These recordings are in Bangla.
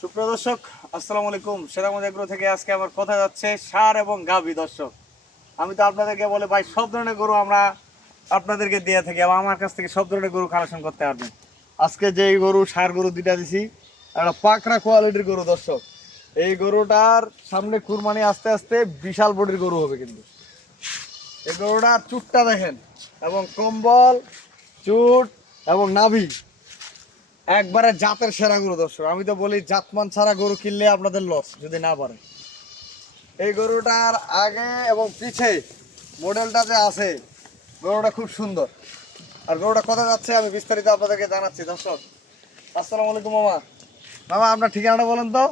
সুপ্রিয় দর্শক, আসসালামু আলাইকুম। সেরামত এগ্রো থেকে আজকে আমার কথা যাচ্ছে ষাঁড় এবং গাভী। দর্শক, আমি তো আপনাদেরকে বলে ভাই সব ধরনের গরু আমরা আপনাদেরকে দিয়ে থাকি এবং আমার কাছ থেকে সব ধরনের গরু কালেকশন করতে পারবেন। আজকে যে এই গরু ষাঁড় গরু দুইটা দিছি, একটা পাকড়া কোয়ালিটির গরু। দর্শক, এই গরুটার সামনে কুরবানি আস্তে আস্তে বিশাল বডির গরু হবে। কিন্তু এই গরুটার চুটটা দেখেন, এবং কম্বল, চুট এবং নাভি একবারে জাতের সেরা গরু। দর্শক, আমি তো বলি জাতমান ছাড়া গরু কিনলে আপনাদের লস যদি না পারে। এই গরুটার আগে এবং পিছে মডেলটা যে আছে, গরুটা খুব সুন্দর। আর গরুটা কোথা যাচ্ছে আমি বিস্তারিত আপনাদেরকে জানাচ্ছি। দর্শক, আসসালামু আলাইকুম। মামা, মামা আপনার ঠিকানাটা বলেন তো।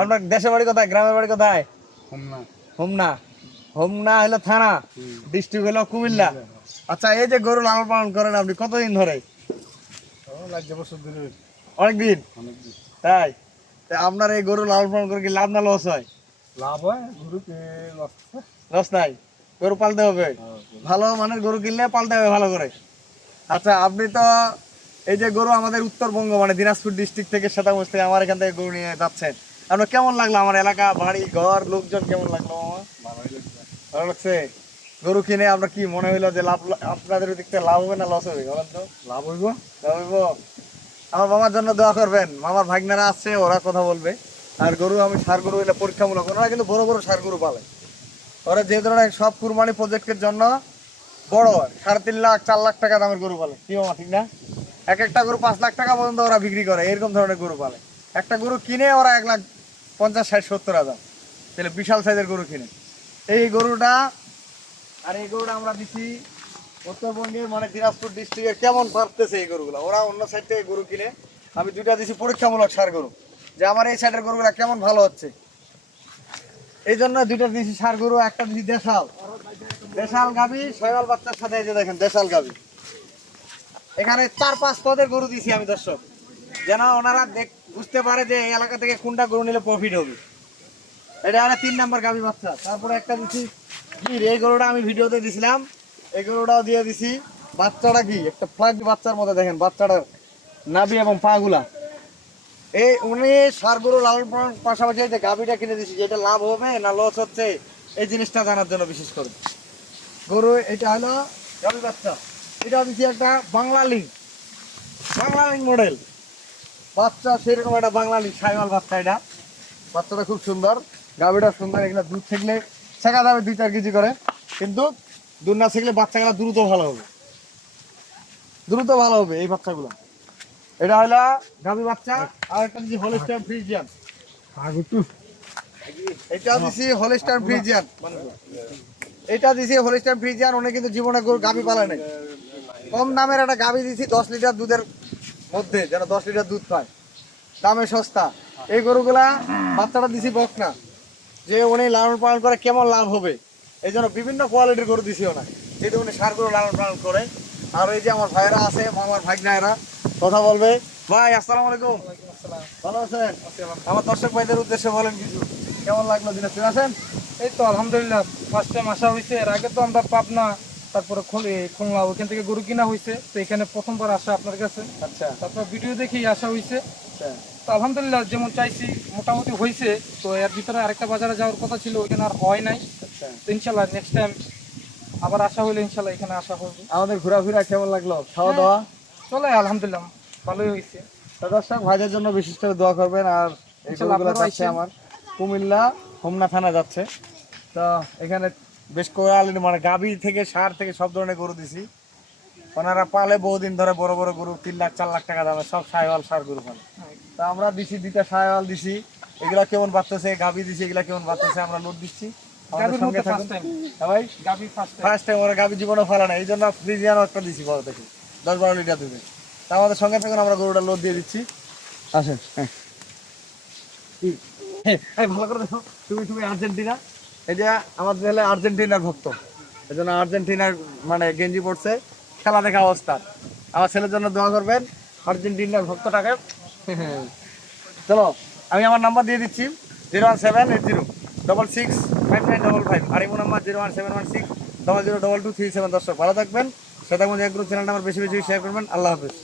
আপনার দেশের বাড়ি কোথায়, গ্রামের বাড়ি কোথায়? হোমনা। হোমনা। হোমনা হলো থানা, ডিস্ট্রিক্ট হলো কুমিল্লা। আচ্ছা, এই যে গরু লালন পালন করেন আপনি কতদিন ধরে? অনেকদিন। তাই আপনার এই গরু লালন পালন করে কি লাভ না লস হয়? লাভ হয়, গরুকে লস নাই, গরু পালতে হবে। ভালো মানের গরু কিনলে পালতে হবে ভালো করে। আচ্ছা, আপনি তো এই যে গরু আমাদের উত্তরবঙ্গ মানে দিনাজপুর ডিস্ট্রিক্ট থেকে শ্বেতাগঞ্জ থেকে আমার এখান থেকে গরু নিয়ে যাচ্ছেন, আপনার কেমন লাগলো? আমার এলাকা, বাড়ি ঘর, লোকজন কেমন লাগলো মামা? ভালো লাগছে। গরু কিনে আপনার কি মনে হইলো যে লাভ, আপনাদের দিক থেকে লাভ হবে না লস হবে বলেন তো? লাভ হইব। লাভ হইব। আমার মামার জন্য দোয়া করবেন, মামার ভাগ্নারা আছে, ওরা কথা বলবে। আর গরু আমি ষাঁড় গরু হইলে পরীক্ষামূলক, ওরা কিন্তু বড় বড় ষাঁড় গরু পালে। ওরা যে ধরনের সব কুরবানি প্রজেক্টের জন্য বড় 3.5 লাখ 4 লাখ টাকা দামের গরু পালে, কি মামা ঠিক না? এক একটা গরু 5 লাখ টাকা পর্যন্ত ওরা বিক্রি করে, এরকম ধরনের গরু পালে। একটা গরু কিনে ওরা 1,50,000, 60,000, 70,000, তাহলে বিশাল সাইজের গরু কিনে। এই গরুটা আর এই গরুটা আমরা দিচ্ছি উত্তরবঙ্গের মানে দিনাজপুর ডিস্ট্রিক্টে। কেমন পারতেছে এই গরুগুলো, ওরা অন্য সাইড থেকে গরু কিনে, আমি দুইটা দিচ্ছি পরীক্ষামূলক ষাঁড় গরু, যে আমার এই সাইডের গরুগুলা কেমন ভালো হচ্ছে। এই জন্য দুইটা দিয়েছি ষাঁড় গরু, একটা দিয়েছি দেশাল। দেশাল গাভী শৈবাল বাচ্চার সাথে, এই যে দেখেন দেশাল গাভী। এখানে 4-5 পদের গরু দিয়েছি আমি। দর্শক, যেন ওনারা বুঝতে পারে যে এই এলাকা থেকে কোনটা গরু নিলে প্রফিট হবে। এটা হলো 3 নাম্বার গাভী বাচ্চা। তারপরে একটা দিচ্ছি গির, এই গরুটা আমি ভিডিওতে দিছিলাম, এই গরুটাও দিয়ে দিছি। বাচ্চাটা কি একটা ফ্লাগ বাচ্চার মধ্যে, দেখেন বাচ্চাটার নাভি এবং পা গুলা। এই উনি ষাঁড় গরু লালন পালন পাশাপাশি যে গাভীটা কিনে দিছি, যেটা লাভ হবে না লস হচ্ছে এই জিনিসটা জানার জন্য বিশেষ করে। গরু এটা হলো গাভী বাচ্চা, এটা দিচ্ছি একটা Bangla link, Bangla link model বাচ্চা, সেরকম একটা বাংলা লিঙ্ক সাইওয়াল বাচ্চা। এটা বাচ্চাটা খুব সুন্দর, গাভীটা সুন্দর। এগুলো দুধ থাকলে শেখা যাবে 2-4 কেজি করে, কিন্তু দুধ না থাকলে বাচ্চাগুলো দ্রুত ভালো হবে, দ্রুত ভালো হবে এই বাচ্চাগুলো। এটা হলো গাভী বাচ্চা। আর একটা দিচ্ছি হলস্টাইন ফ্রিজিয়ান, এটা দিছি হলস্টাইন ফ্রিজিয়ান, এটা দিছি হলস্টাইন ফ্রিজিয়ান। উনি কিন্তু জীবনে গরু গাভী পালে নাই। কম দামের একটা গাভী দিছি 10 লিটার দুধের মধ্যে, যেন 10 লিটার দুধ পায়, দামে সস্তা। এই গরুগুলা বাচ্চাটা দিছি বকনা, যে উনি লালন পালন করে কেমন লাভ হবে এই জন্য বিভিন্ন কোয়ালিটির গরু দিছি ওনার, যেহেতু উনি ষাঁড় গরু লালন পালন করে। আর এই যে আমার ভাইয়েরা আছে, আমার ভাগ্নায়রা কথা বলবে। ভাই আসসালামু আলাইকুম। ভালো আছেন? আমার দর্শক ভাইদের উদ্দেশ্যে বলেন কিছু, কেমন লাগলো দিনাজপুর আছেন? এই তো আলহামদুলিল্লাহ, ফার্স্ট টাইম আসা হয়েছে। এর আগে তো আমরা পাবনা, তারপরে খুলনা, ওইখান থেকে গরু কিনা হয়েছে। তো এখানে প্রথমবার আসা আপনার কাছে। আচ্ছা, তারপর ভিডিও দেখেই আসা হয়েছে। আচ্ছা। তো আলহামদুলিল্লাহ, যেমন চাইছি মোটামুটি হয়েছে। তো এর ভিতরে আরেকটা বাজারে যাওয়ার কথা ছিল, ওইখানে আর হয় নাই। আচ্ছা, তো ইনশাল্লাহ নেক্সট টাইম আবার আসা হইলে ইনশাল্লাহ এখানে আসা হবে। আমাদের ঘোরাফেরা কেমন লাগলো, খাওয়া দাওয়া? চলে আলহামদুলিল্লাহ, ভালোই হয়েছে। তো দর্শক ভাইদের জন্য বিশেষ করে দোয়া করবেন। আর এই ইনশাল্লাহ গরুগুলো আপনারাও যাচ্ছে আইসেন। আমার কুমিল্লা হোমনা থানা যাচ্ছে। তো এখানে বেশ কোয়ালিটি মানে গাভী থেকে ষাঁড় থেকে সব ধরনের গরু দিছি। ওনারা পালে বহুদিন ধরে বড় বড় গরু, 3 লাখ 4 লাখ টাকা দামে সব সাইওয়াল ষাঁড় গরু পালে। তো আমরা দিছি 2টা সাইওয়াল দিছি, এগুলা কেমন বাড়তেছে, গাভী দিছি এগুলা কেমন বাড়তেছে, আমরা লোড দিচ্ছি। আমাদের গাভীর সঙ্গে মধ্যে থাকুন। ফার্স্ট টাইম, হ্যাঁ ভাই, গাভী ফার্স্ট টাইম। ফার্স্ট টাইম ওরা গাভী জীবনে ফেলা না, এই জন্য ফ্রিজিয়ানও একটা দিছি বড় থেকে 10-12 লিটার দুধে। তা আমাদের সঙ্গে থাকুন, আমরা গরুটা লোড দিয়ে দিচ্ছি। আসেন। হ্যাঁ, ভালো করে দেখো, তুমি আর্জেন্টিনা, এই যে আমার ছেলে আর্জেন্টিনার ভক্ত, এই জন্য আর্জেন্টিনার মানে গেঞ্জি পড়ছে, খেলা দেখা অবস্থা। আমার ছেলের জন্য দোয়া করবেন, আর্জেন্টিনার ভক্তটাকে। চলো, আমি আমার নাম্বার দিয়ে দিচ্ছি 01780665555, আর ইমো নাম্বার 01716 002237। দর্শক ভালো থাকবেন, সেটা মধ্যে এগ্রো চ্যানেলটা আমার বেশি বেশি শেয়ার করবেন। আল্লাহ হাফেজ।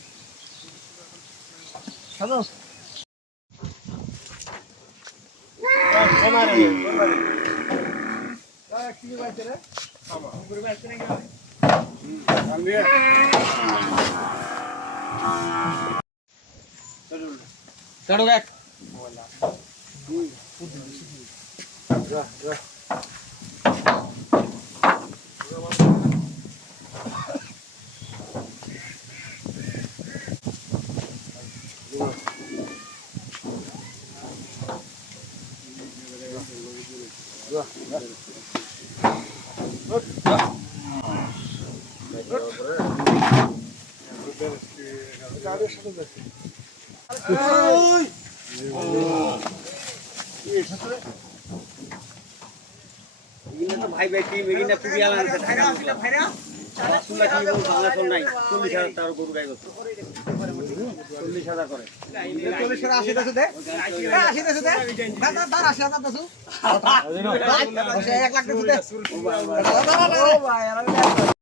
ভাই ভাই টিম এগিনা পুরি আলান টাকা ভাইরা আসলে কি বল বাংলা শোন নাই 40000 টাকা গরু গাই করতে 40000 করে 40 80 দেছো দে, 80 দেছো দে, দাদা 80 দেছো, 1 লাখ দেছো দে। ও ভাই